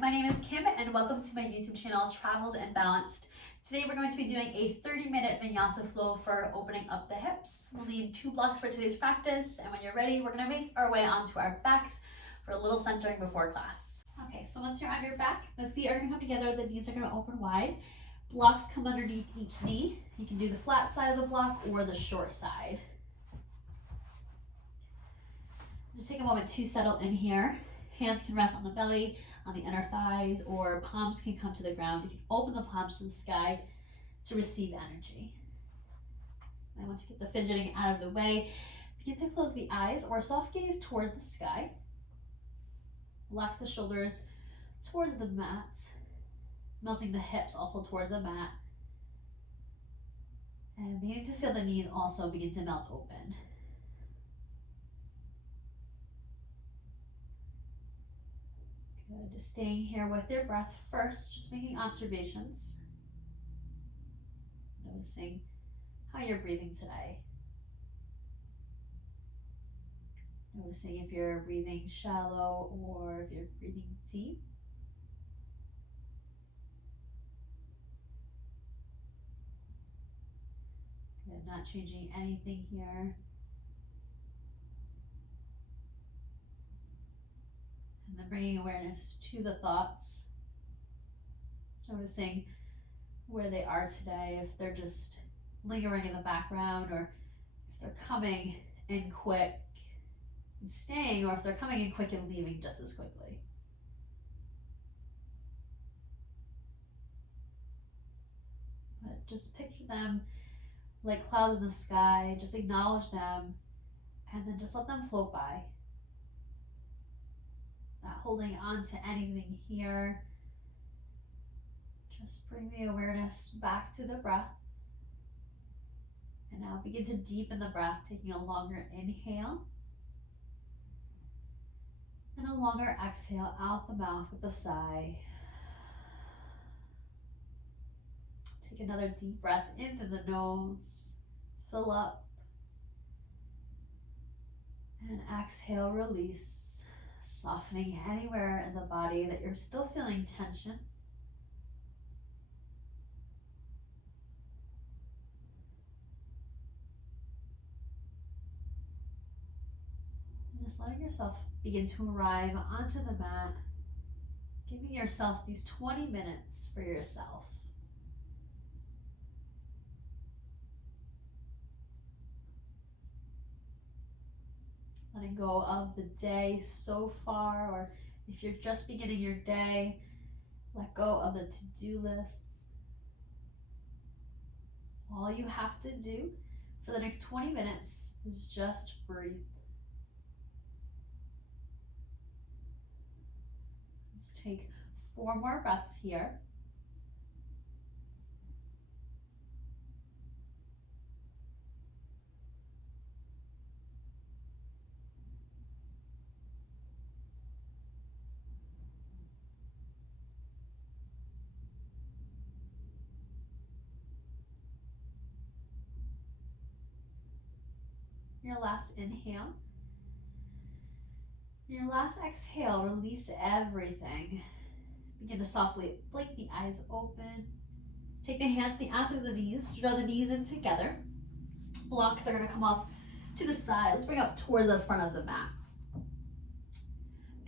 my name is Kim and welcome to my YouTube channel, Traveled and Balanced. Today we're going to be doing a 30-minute Vinyasa flow for opening up the hips. We'll need 2 blocks for today's practice, and when you're ready, we're going to make our way onto our backs for a little centering before class. Okay, so once you're on your back, the feet are going to come together, the knees are going to open wide. Blocks come underneath each knee. You can do the flat side of the block or the short side. Just take a moment to settle in here. Hands can rest on the belly, on the inner thighs, or palms can come to the ground. You can open the palms to the sky to receive energy. I want to get the fidgeting out of the way. Begin to close the eyes or soft gaze towards the sky. Relax the shoulders towards the mat, melting the hips also towards the mat. And beginning to feel the knees also begin to melt open. Good. Just staying here with your breath first, just making observations. Noticing how you're breathing today. Noticing if you're breathing shallow or if you're breathing deep. Good. Not changing anything here. And then bringing awareness to the thoughts. Noticing where they are today, if they're just lingering in the background, or if they're coming in quick and staying, or if they're coming in quick and leaving just as quickly. But just picture them like clouds in the sky, just acknowledge them, and then just let them float by. Not holding on to anything here. Just bring the awareness back to the breath. And now begin to deepen the breath, taking a longer inhale and a longer exhale out the mouth with a sigh. Take another deep breath in through the nose, fill up, and exhale, release, softening anywhere in the body that you're still feeling tension. Just letting yourself begin to arrive onto the mat, giving yourself these 20 minutes for yourself. Letting go of the day so far, or if you're just beginning your day, let go of the to-do lists. All you have to do for the next 20 minutes is just breathe. Let's take 4 more breaths here. Your last inhale. Your last exhale, release everything. Begin to softly blink the eyes open. Take the hands to the outside of the knees. Draw the knees in together. Blocks are going to come off to the side. Let's bring up toward the front of the mat.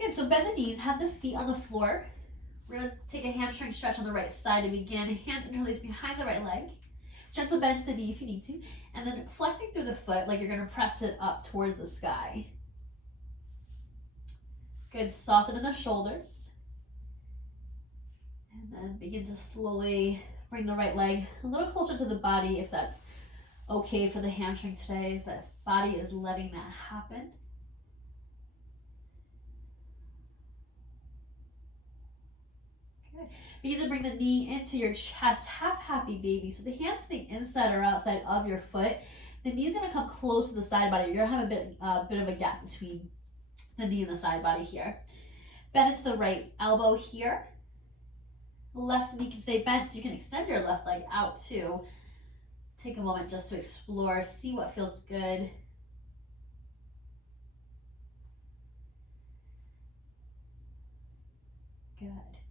Good, so bend the knees, have the feet on the floor. We're going to take a hamstring stretch on the right side to begin. Hands interlace behind the right leg. Gentle bend to the knee if you need to. And then flexing through the foot like you're going to press it up towards the sky. Good, soften in the shoulders. And then begin to slowly bring the right leg a little closer to the body if that's okay for the hamstring today, if that body is letting that happen. Good. Begin to bring the knee into your chest, half happy baby. So the hands to the inside or outside of your foot. The knee's gonna come close to the side body. You're gonna have a bit of a gap between the knee and the side body here. Bend into the right elbow here. Left knee can stay bent. You can extend your left leg out too. Take a moment just to explore, see what feels good. Good.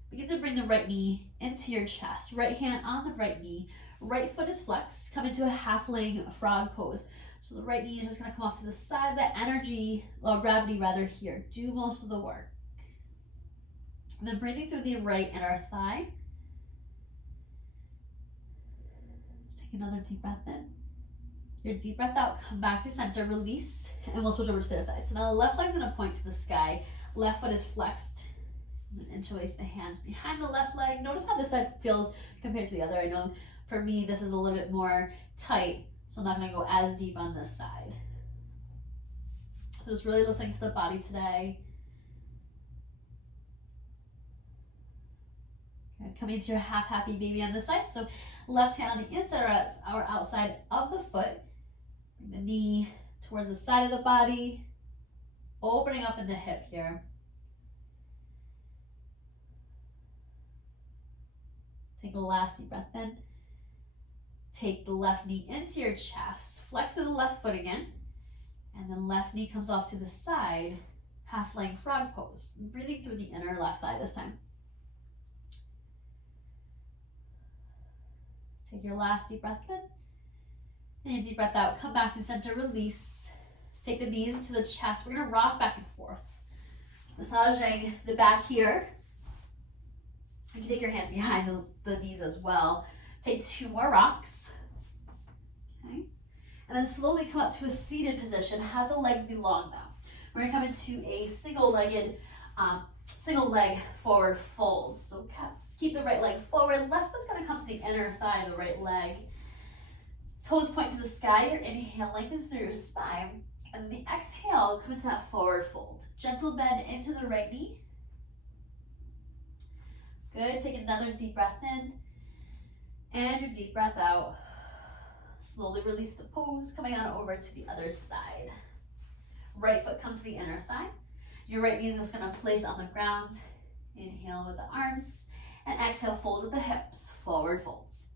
Begin to bring the right knee into your chest. Right hand on the right knee. Right foot is flexed. Come into a halfling frog pose. So the right knee is just going to come off to the side. Let energy, or gravity rather, here do most of the work. And then breathing through the right inner thigh. Take another deep breath in. Your deep breath out, come back to center, release, and we'll switch over to the other side. So now the left leg's gonna point to the sky. Left foot is flexed. And then interlace the hands behind the left leg. Notice how this side feels compared to the other. I know for me, this is a little bit more tight, so I'm not gonna go as deep on this side. So just really listening to the body today. Good. Coming to your half happy baby on this side. So left hand on the inside or outside of the foot. Bring the knee towards the side of the body. Opening up in the hip here. Take a last deep breath in. Take the left knee into your chest. Flex to the left foot again. And then left knee comes off to the side. Half-leg frog pose. Breathing through the inner left thigh this time. Take your last deep breath in. And your deep breath out. Come back through center, release. Take the knees into the chest. We're gonna rock back and forth. Massaging the back here. You can take your hands behind the knees as well. Take 2 more rocks. Okay. And then slowly come up to a seated position. Have the legs be long now. We're gonna come into a single leg forward fold. So keep the right leg forward. Left foot's gonna come to the inner thigh of the right leg. Toes point to the sky. Your inhale lengthens through your spine. And the exhale, come into that forward fold. Gentle bend into the right knee. Good, take another deep breath in. And your deep breath out. Slowly release the pose, coming on over to the other side. Right foot comes to the inner thigh. Your right knee is just gonna place on the ground. Inhale with the arms. And exhale, fold with the hips, forward folds.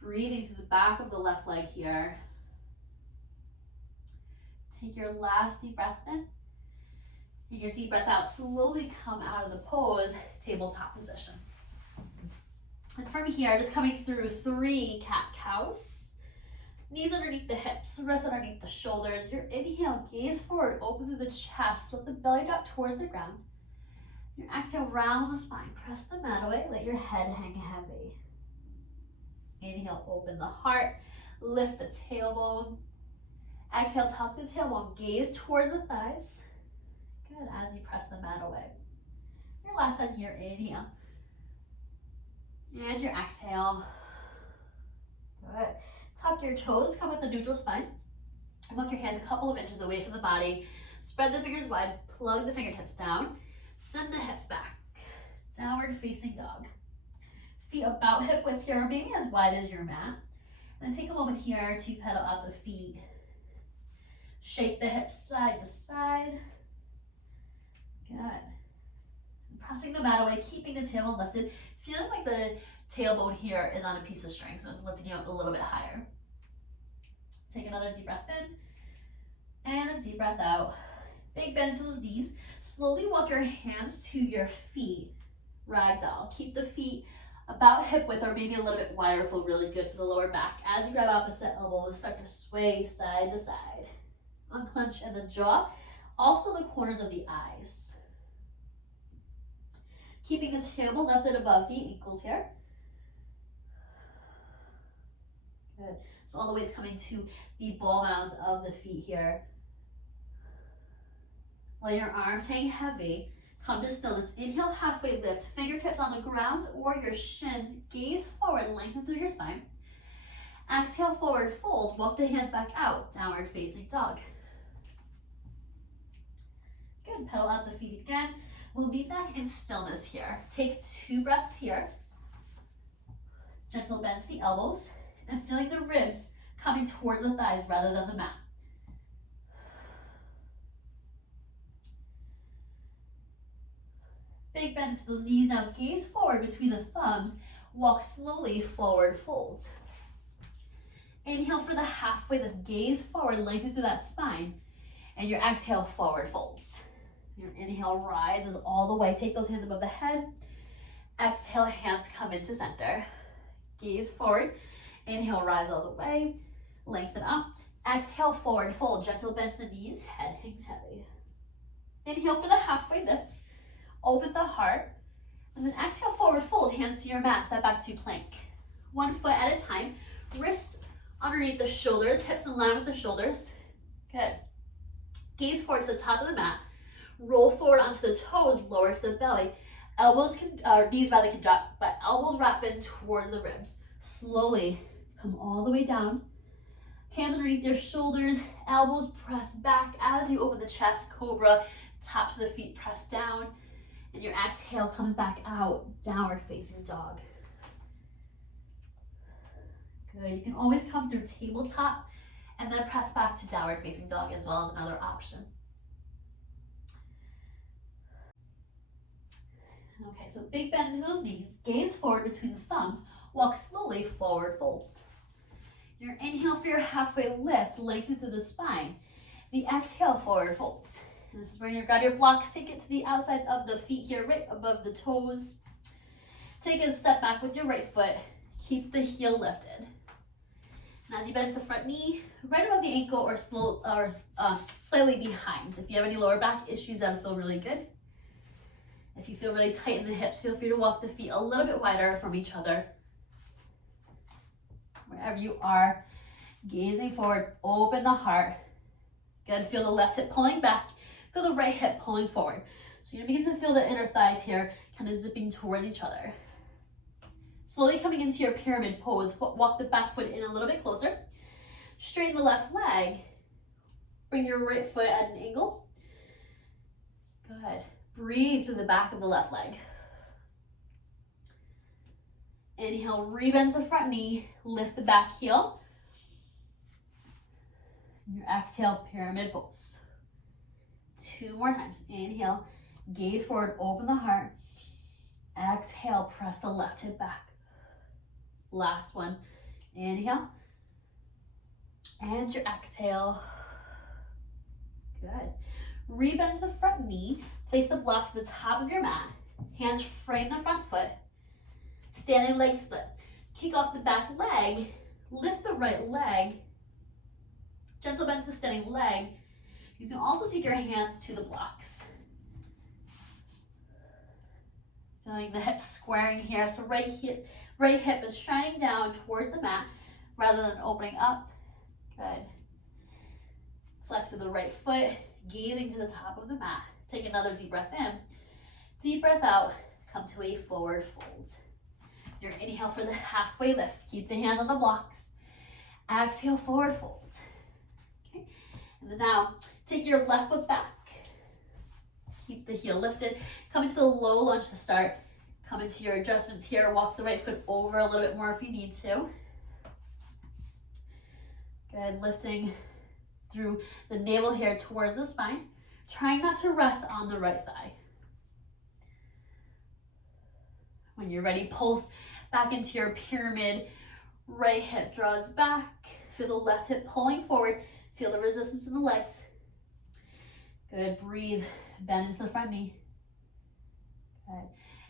Breathing through the back of the left leg here. Take your last deep breath in. And your deep breath out, slowly come out of the pose, tabletop position. And from here, just coming through 3 cat-cows. Knees underneath the hips, wrists underneath the shoulders. Your inhale, gaze forward, open through the chest. Let the belly drop towards the ground. Your exhale, rounds the spine. Press the mat away, let your head hang heavy. Inhale, open the heart, lift the tailbone. Exhale, tuck the tailbone, gaze towards the thighs. Good, as you press the mat away. Your last time here, inhale. And your exhale. Good. Tuck your toes, come with the neutral spine. Walk your hands a couple of inches away from the body. Spread the fingers wide, plug the fingertips down. Send the hips back. Downward facing dog. Feet about hip width here, maybe as wide as your mat. And then take a moment here to pedal out the feet. Shake the hips side to side. Good. Pressing the mat away, keeping the tailbone lifted. Feeling like the tailbone here is on a piece of string, so it's lifting you up a little bit higher. Take another deep breath in. And a deep breath out. Big bend into those knees. Slowly walk your hands to your feet. Ragdoll. Keep the feet about hip width or maybe a little bit wider. Feel really good for the lower back. As you grab opposite elbows, start to sway side to side. Unclench in the jaw. Also the corners of the eyes. Keeping the tailbone lifted above the ankles here. Good. So all the weight's coming to the ball mounds of the feet here. Let your arms hang heavy. Come to stillness. Inhale, halfway lift. Fingertips on the ground or your shins. Gaze forward, lengthen through your spine. Exhale, forward fold. Walk the hands back out. Downward facing dog. Good. Pedal out the feet again. We'll be back in stillness here. Take 2 breaths here. Gentle bend to the elbows and feeling the ribs coming towards the thighs rather than the mat. Big bend into those knees. Now gaze forward between the thumbs. Walk slowly, forward fold. Inhale for the halfway lift. Gaze forward, lengthen through that spine. And your exhale, forward folds. Your inhale rises all the way. Take those hands above the head. Exhale, hands come into center. Gaze forward. Inhale, rise all the way. Lengthen up. Exhale, forward fold. Gentle bend to the knees. Head hangs heavy. Inhale for the halfway lift. Open the heart. And then exhale, forward fold. Hands to your mat. Step back to plank. One foot at a time. Wrist underneath the shoulders. Hips in line with the shoulders. Good. Gaze forward to the top of the mat. Roll forward onto the toes. Lower to the belly. Knees rather can drop, but elbows wrap in towards the ribs. Slowly come all the way down. Hands underneath your shoulders, elbows press back as you open the chest, cobra, tops of the feet press down, and your exhale comes back out, downward facing dog. Good, you can always come through tabletop and then press back to downward facing dog as well as another option. Okay, so big bend into those knees, gaze forward between the thumbs, walk slowly, forward fold. Your inhale for your halfway lift, lengthen through the spine. The exhale, forward folds. And this is where you grab your blocks, take it to the outsides of the feet here, right above the toes. Take a step back with your right foot, keep the heel lifted. And as you bend to the front knee, right above the ankle or slightly behind. So if you have any lower back issues, that'll feel really good. If you feel really tight in the hips, feel free to walk the feet a little bit wider from each other. Wherever you are, gazing forward, open the heart. Good, feel the left hip pulling back, feel the right hip pulling forward. So you're gonna begin to feel the inner thighs here, kind of zipping towards each other. Slowly coming into your pyramid pose, walk the back foot in a little bit closer. Straighten the left leg, bring your right foot at an angle. Good. Breathe through the back of the left leg. Inhale, rebend the front knee, lift the back heel. And your exhale, pyramid pose. 2 more times. Inhale, gaze forward, open the heart. Exhale, press the left hip back. Last one. Inhale. And your exhale. Good. Rebend to the front knee. Place the blocks to the top of your mat. Hands frame the front foot. Standing leg split. Kick off the back leg. Lift the right leg. Gentle bend to the standing leg. You can also take your hands to the blocks. Feeling the hips squaring here. So right hip is shining down towards the mat rather than opening up. Good. Flex to the right foot. Gazing to the top of the mat. Take another deep breath in. Deep breath out. Come to a forward fold. Your inhale for the halfway lift. Keep the hands on the blocks. Exhale, forward fold. Okay. And then now, take your left foot back. Keep the heel lifted. Come into the low lunge to start. Come into your adjustments here. Walk the right foot over a little bit more if you need to. Good. Lifting through the navel here towards the spine. Trying not to rest on the right thigh. When you're ready, pulse back into your pyramid. Right hip draws back. Feel the left hip pulling forward. Feel the resistance in the legs. Good, breathe. Bend into the front knee. Good.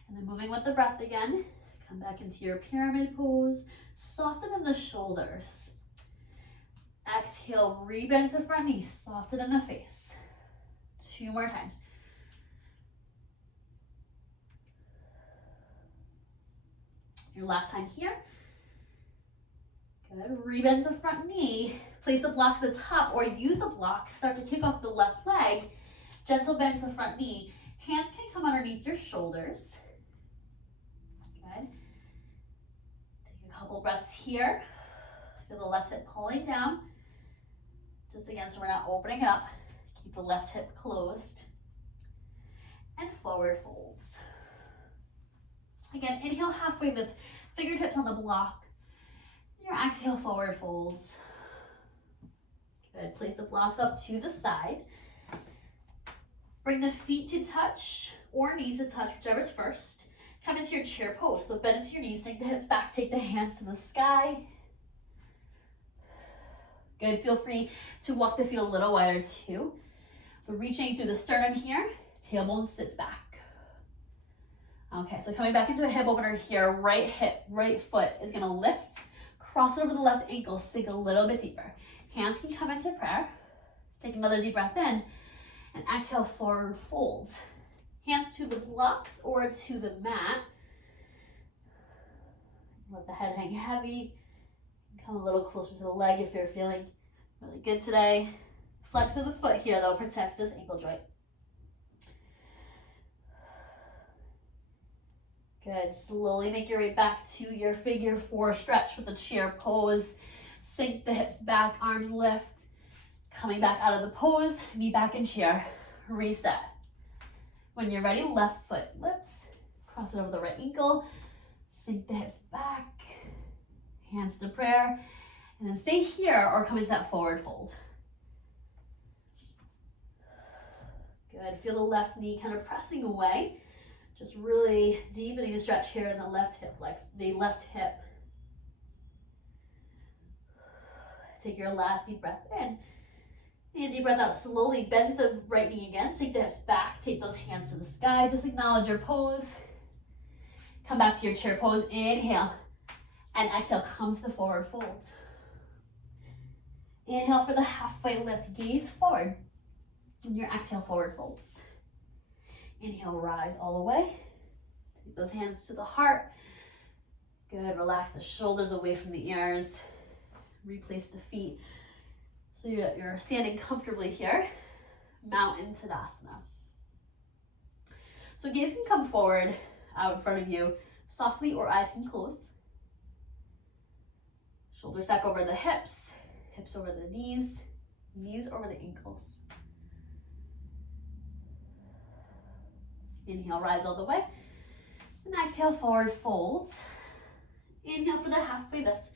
And then moving with the breath again. Come back into your pyramid pose. Soften in the shoulders. Exhale, rebend to the front knee. Soften in the face. 2 more times. Your last time here. Good. Rebend to the front knee. Place the blocks at the top or use the blocks. Start to kick off the left leg. Gentle bend to the front knee. Hands can come underneath your shoulders. Good. Take a couple breaths here. Feel the left hip pulling down. Just again, so we're not opening up. Keep the left hip closed. And forward folds. Again, inhale, halfway lift, fingertips on the block. Your exhale, forward folds. Good, place the blocks off to the side. Bring the feet to touch or knees to touch, whichever's first. Come into your chair pose. So bend into your knees, sink the hips back, take the hands to the sky. Good, feel free to walk the feet a little wider too. But reaching through the sternum here, Tailbone sits back. Okay, so coming back into a hip opener here, right hip, right foot is gonna lift, cross over the left ankle, sink a little bit deeper. Hands can come into prayer. Take another deep breath in and exhale, forward fold. Hands to the blocks or to the mat. Let the head hang heavy. Come a little closer to the leg if you're feeling really good today. Flex of the foot here though, protect this ankle joint. Good, slowly make your way back to your figure four stretch with the chair pose. Sink the hips back, arms lift. Coming back out of the pose, knee back in chair, reset. When you're ready, left foot lifts, cross it over the right ankle, sink the hips back, hands to prayer, and then stay here or come into that forward fold. Good, feel the left knee kind of pressing away. Just really deepening the stretch here in the left hip flex, the left hip. Take your last deep breath in. And deep breath out, slowly bend the right knee again, sink the hips back, take those hands to the sky, just acknowledge your pose. Come back to your chair pose, inhale, and exhale, come to the forward fold. Inhale for the halfway lift, gaze forward, and your exhale, forward folds. Inhale, rise all the way. Take those hands to the heart. Good, relax the shoulders away from the ears. Replace the feet. So you're standing comfortably here. Mountain Tadasana. So gaze can come forward out in front of you softly or eyes can close. Shoulders stack over the hips, hips over the knees, knees over the ankles. Inhale, rise all the way. And exhale, forward fold. Inhale for the halfway lift.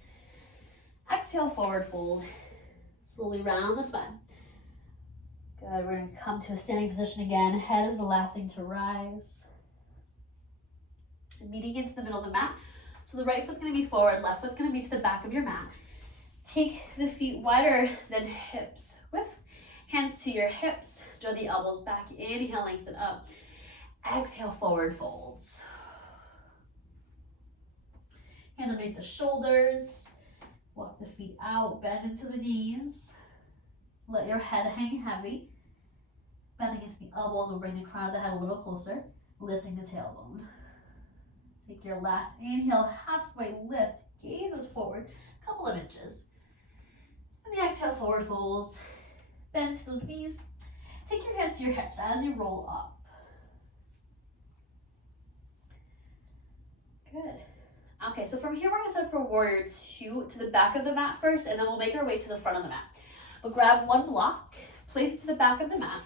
Exhale, forward fold. Slowly round the spine. Good, we're gonna come to a standing position again. Head is the last thing to rise. And meeting into the middle of the mat. So the right foot's gonna be forward, left foot's gonna be to the back of your mat. Take the feet wider than hips width. Hands to your hips, draw the elbows back. Inhale, lengthen up. Exhale, forward folds. Hands underneath the shoulders. Walk the feet out, bend into the knees. Let your head hang heavy. Bend against the elbows will bring the crown of the head a little closer, lifting the tailbone. Take your last inhale, halfway lift, gazes forward, a couple of inches. And the exhale, forward folds. Bend to those knees. Take your hands to your hips as you roll up. Good. Okay, so from here we're gonna set up for warrior two to the back of the mat first, and then we'll make our way to the front of the mat. We'll grab one block, place it to the back of the mat,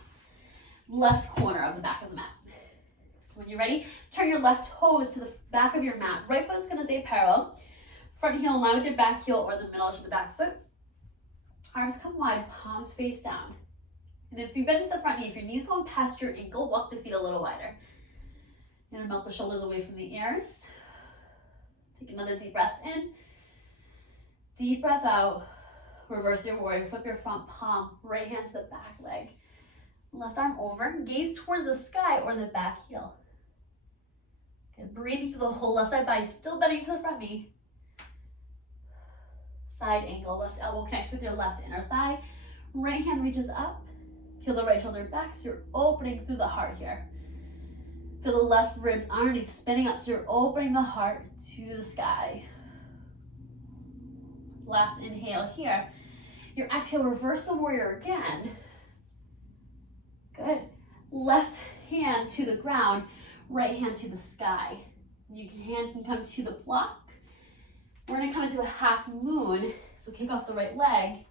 left corner of the back of the mat. So when you're ready, turn your left toes to the back of your mat. Right foot is gonna stay parallel. Front heel in line with your back heel or the middle edge of the back foot. Arms come wide, palms face down. And if you bend to the front knee, if your knee's going past your ankle, walk the feet a little wider. You're gonna melt the shoulders away from the ears. Take another deep breath in. Deep breath out. Reverse your warrior. Flip your front palm. Right hand to the back leg. Left arm over. Gaze towards the sky or the back heel. Okay, breathing through the whole left side body. Still bending to the front knee. Side angle. Left elbow connects with your left inner thigh. Right hand reaches up. Peel the right shoulder back so you're opening through the heart here. Feel the left ribs underneath spinning up so you're opening the heart to the sky. Last inhale here. Your exhale, reverse the warrior again. Good. Left hand to the ground, right hand to the sky. Hand can come to the block. We're gonna come into a half moon, so kick off the right leg.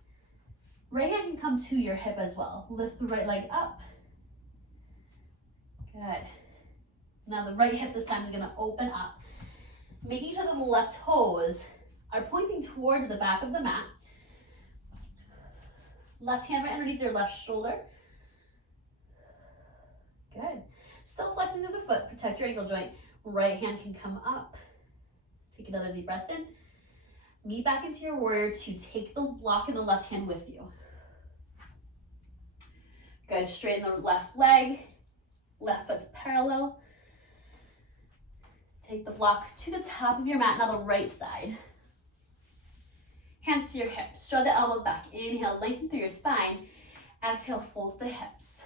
Right hand can come to your hip as well. Lift the right leg up. Good. Now the right hip this time is gonna open up. Making sure that the left toes are pointing towards the back of the mat. Left hand right underneath your left shoulder. Good. Still flexing through the foot, protect your ankle joint. Right hand can come up. Take another deep breath in. Knee back into your warrior two. Take the block in the left hand with you. Good, straighten the left leg. Left foot's parallel. Take the block to the top of your mat, now the right side. Hands to your hips, draw the elbows back. Inhale, lengthen through your spine. Exhale, fold the hips.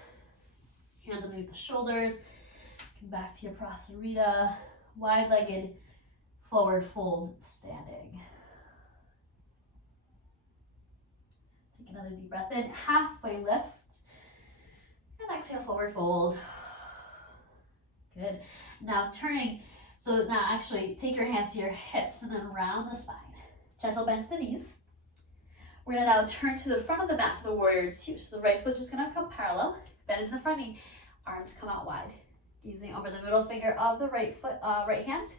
Hands underneath the shoulders. Come back to your Prasarita, wide-legged forward fold standing. Take another deep breath in, halfway lift. And exhale, forward fold. Good. Now turning, so now actually take your hands to your hips and then round the spine. Gentle bend to the knees. We're gonna now turn to the front of the mat for the warrior two. So the right foot's just gonna come parallel, bend into the front knee, arms come out wide. Gazing over the middle finger of the right foot, right hand.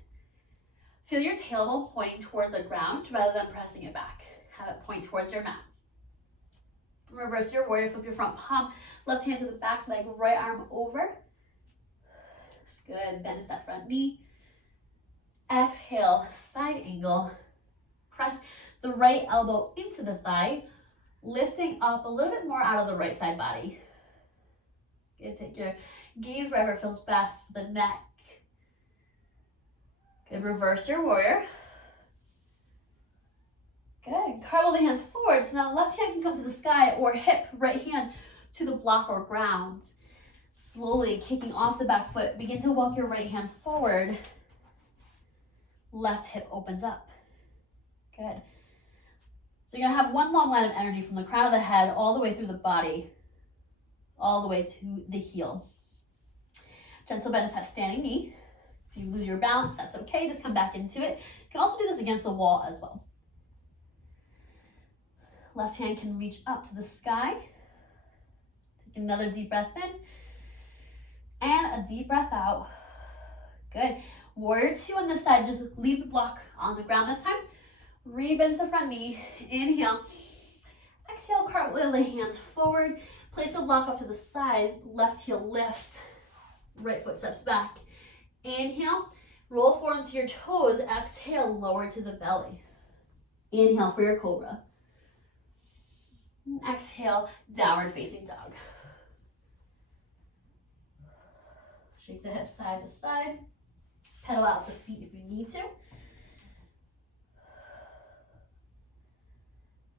Feel your tailbone pointing towards the ground rather than pressing it back. Have it point towards your mat. Reverse your warrior, flip your front palm, left hand to the back leg, right arm over. That's good, bend into that front knee. Exhale, side angle. Press the right elbow into the thigh, lifting up a little bit more out of the right side body. Good, take your gaze wherever it feels best for the neck. Good, reverse your warrior. Good, cartwheel the hands forward. So now left hand can come to the sky or hip, right hand to the block or ground. Slowly kicking off the back foot, begin to walk your right hand forward. Left hip opens up. Good. So you're gonna have one long line of energy from the crown of the head all the way through the body, all the way to the heel. Gentle bend to that standing knee. If you lose your balance, that's okay. Just come back into it. You can also do this against the wall as well. Left hand can reach up to the sky. Take another deep breath in. And a deep breath out. Good. Warrior two on this side. Just leave the block on the ground this time. Rebend to the front knee. Inhale. Exhale, cartwheel the hands forward. Place the block off to the side. Left heel lifts. Right foot steps back. Inhale. Roll forward into your toes. Exhale, lower to the belly. Inhale for your cobra. Exhale, downward facing dog. Shake the hips side to side. Pedal out the feet if you need to.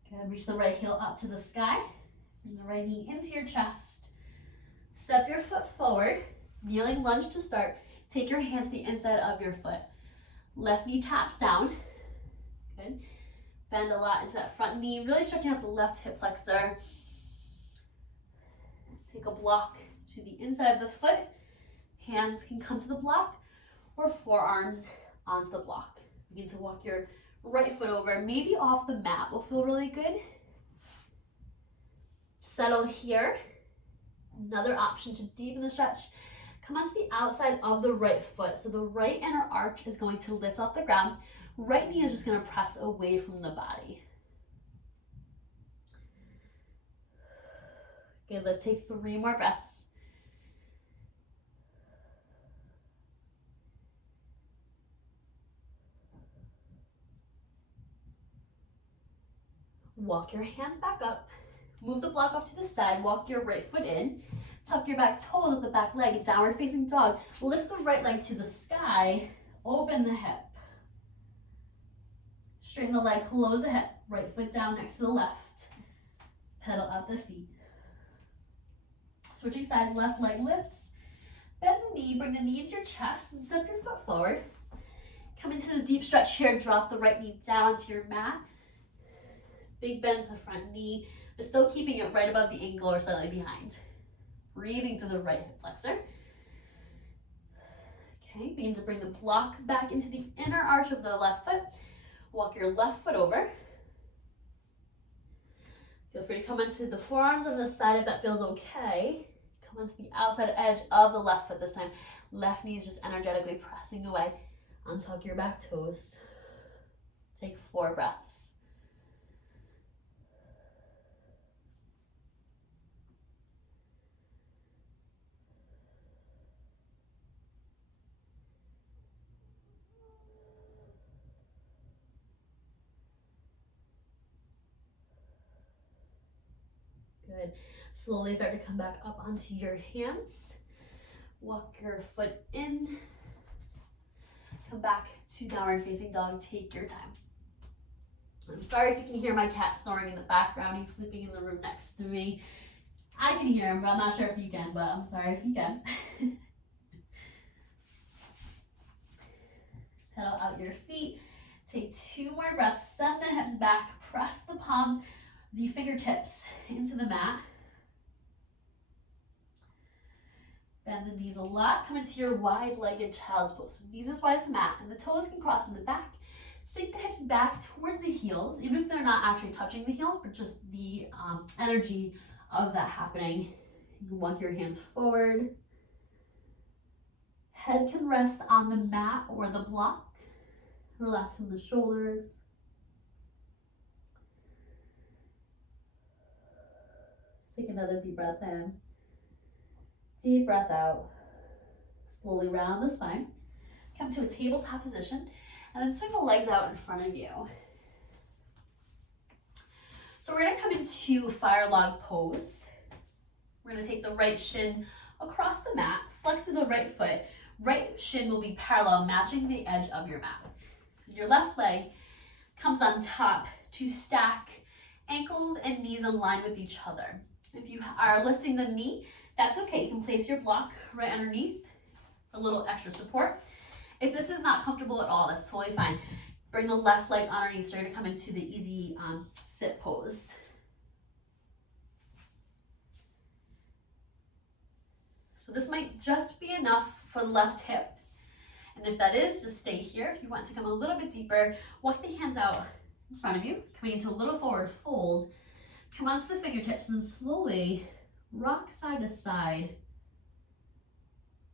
Good, reach the right heel up to the sky. Bring the right knee into your chest. Step your foot forward. Kneeling lunge to start. Take your hands to the inside of your foot. Left knee taps down. Good. Bend a lot into that front knee, really stretching out the left hip flexor. Take a block to the inside of the foot. Hands can come to the block or forearms onto the block. Begin to walk your right foot over, maybe off the mat will feel really good. Settle here. Another option to deepen the stretch. Come onto the outside of the right foot. So the right inner arch is going to lift off the ground. Right knee is just going to press away from the body. Good, let's take 3 more breaths. Walk your hands back up. Move the block off to the side. Walk your right foot in. Tuck your back toes with the back leg. Downward facing dog. Lift the right leg to the sky. Open the hip. Straighten the leg, close the hip. Right foot down next to the left. Pedal out the feet. Switching sides, left leg lifts. Bend the knee, bring the knee into your chest and step your foot forward. Come into the deep stretch here. Drop the right knee down to your mat. Big bend to the front knee, but still keeping it right above the ankle or slightly behind. Breathing through the right hip flexor. Okay, begin to bring the block back into the inner arch of the left foot. Walk your left foot over. Feel free to come into the forearms on this side if that feels okay. Come onto the outside edge of the left foot this time. Left knee is just energetically pressing away. Untuck your back toes. Take 4 breaths. Good. Slowly start to come back up onto your hands. Walk your foot in. Come back to downward facing dog. Take your time. I'm sorry if you can hear my cat snoring in the background. He's sleeping in the room next to me. I can hear him, but I'm not sure if you can, but I'm sorry if you can. Pedal out your feet. Take 2 more breaths. Send the hips back. Press the palms, the fingertips into the mat. Bend the knees a lot. Come into your wide-legged child's pose. So knees as wide as the mat, and the toes can cross in the back. Sink the hips back towards the heels, even if they're not actually touching the heels, but just the energy of that happening. You can walk your hands forward. Head can rest on the mat or the block. Relaxing the shoulders. Take another deep breath in. Deep breath out. Slowly round the spine. Come to a tabletop position, and then swing the legs out in front of you. So we're gonna come into fire log pose. We're gonna take the right shin across the mat, flex through the right foot. Right shin will be parallel, matching the edge of your mat. Your left leg comes on top to stack ankles and knees in line with each other. If you are lifting the knee, that's okay. You can place your block right underneath, a little extra support. If this is not comfortable at all, that's totally fine. Bring the left leg underneath, so you're gonna come into the easy sit pose. So this might just be enough for the left hip. And if that is, just stay here. If you want to come a little bit deeper, walk the hands out in front of you, coming into a little forward fold. Come onto the fingertips and then slowly rock side to side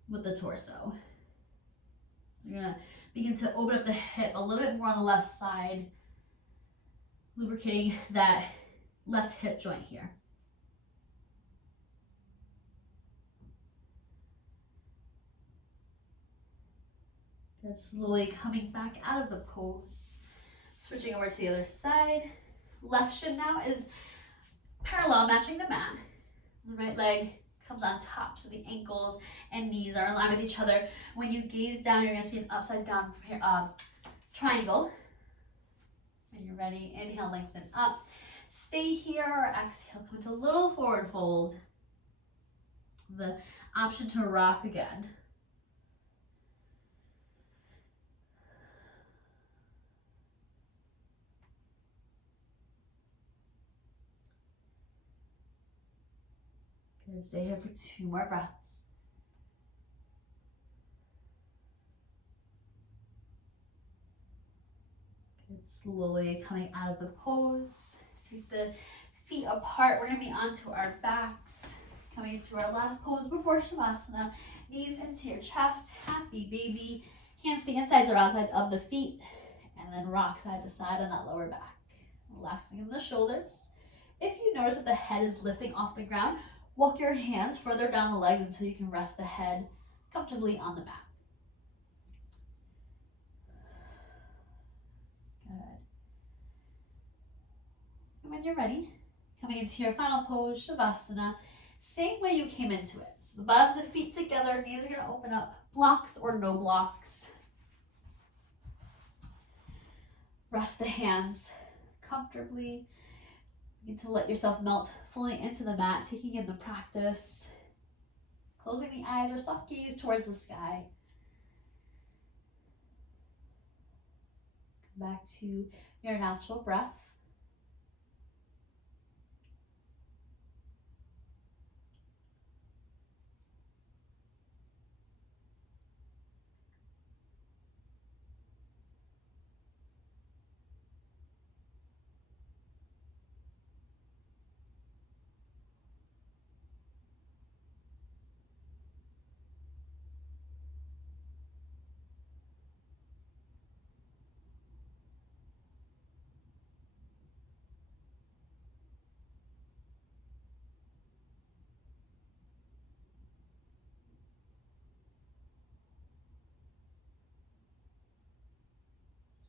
with the torso. You're gonna begin to open up the hip a little bit more on the left side, lubricating that left hip joint here. Good. Slowly coming back out of the pose. Switching over to the other side. Left shin now is parallel, matching the mat. The right leg comes on top, so the ankles and knees are in line with each other. When you gaze down, you're gonna see an upside down triangle. When you're ready, inhale, lengthen up. Stay here, or exhale, come into a little forward fold. The option to rock again. Good, stay here for 2 more breaths. Good, slowly coming out of the pose. Take the feet apart. We're gonna be onto our backs. Coming into our last pose before Shavasana. Knees into your chest, happy baby. Hands to the insides or outsides of the feet. And then rock side to side on that lower back. Relaxing in the shoulders. If you notice that the head is lifting off the ground, walk your hands further down the legs until you can rest the head comfortably on the mat. Good. And when you're ready, coming into your final pose, Shavasana, same way you came into it. So the bottoms of the feet together, knees are gonna open up, blocks or no blocks. Rest the hands comfortably. Begin to let yourself melt fully into the mat, taking in the practice. Closing the eyes or soft gaze towards the sky. Come back to your natural breath.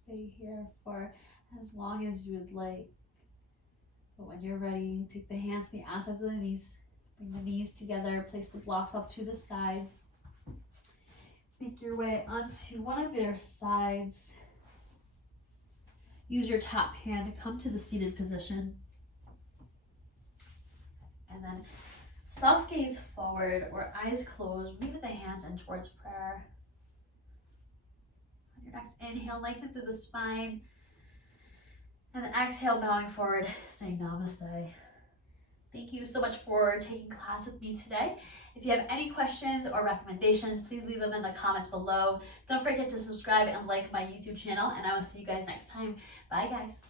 Stay here for as long as you would like. But when you're ready, take the hands to the outsides of the knees. Bring the knees together, place the blocks off to the side. Make your way onto one of your sides. Use your top hand to come to the seated position. And then soft gaze forward or eyes closed, moving the hands in towards prayer. On your next inhale, lengthen through the spine. And then exhale, bowing forward, saying namaste. Thank you so much for taking class with me today. If you have any questions or recommendations, please leave them in the comments below. Don't forget to subscribe and like my YouTube channel, and I will see you guys next time. Bye, guys.